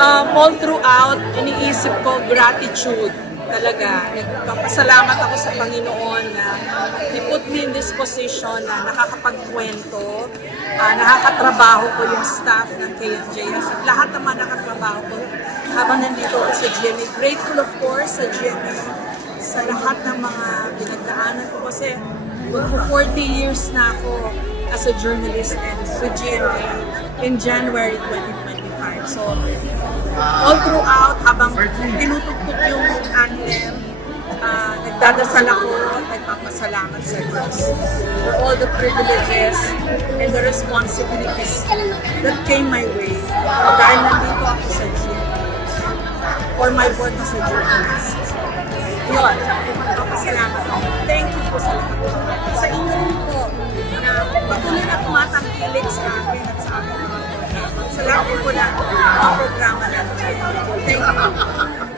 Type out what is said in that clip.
All throughout, iniisip ko gratitude talaga. Nagpapasalamat ako sa Panginoon na He put me in this position na nakakapagkwento, nakakatrabaho ko yung staff ng KMJS at lahat naman nakatrabaho ko habang nandito ako sa GMA. Grateful of course sa GMA, sa lahat ng mga pinagdaanan ko kasi for 40 years na ako as a journalist and with GMA in January 2025. So, all throughout, habang tinutugtog yung anthem, nagdadasal ako, nagpapasalamat sa Diyos for all the privileges and the responsibilities that came my way. Dahil nandito ako sa GMA for my work as a journalist. Yun, nagpapasalamat ako. Thank you po sa lahat. Sa inyo rin po na patuloy na tumatangkilik sa akin at sa aking mga programa. Salamat po na mga programa natin. Thank you.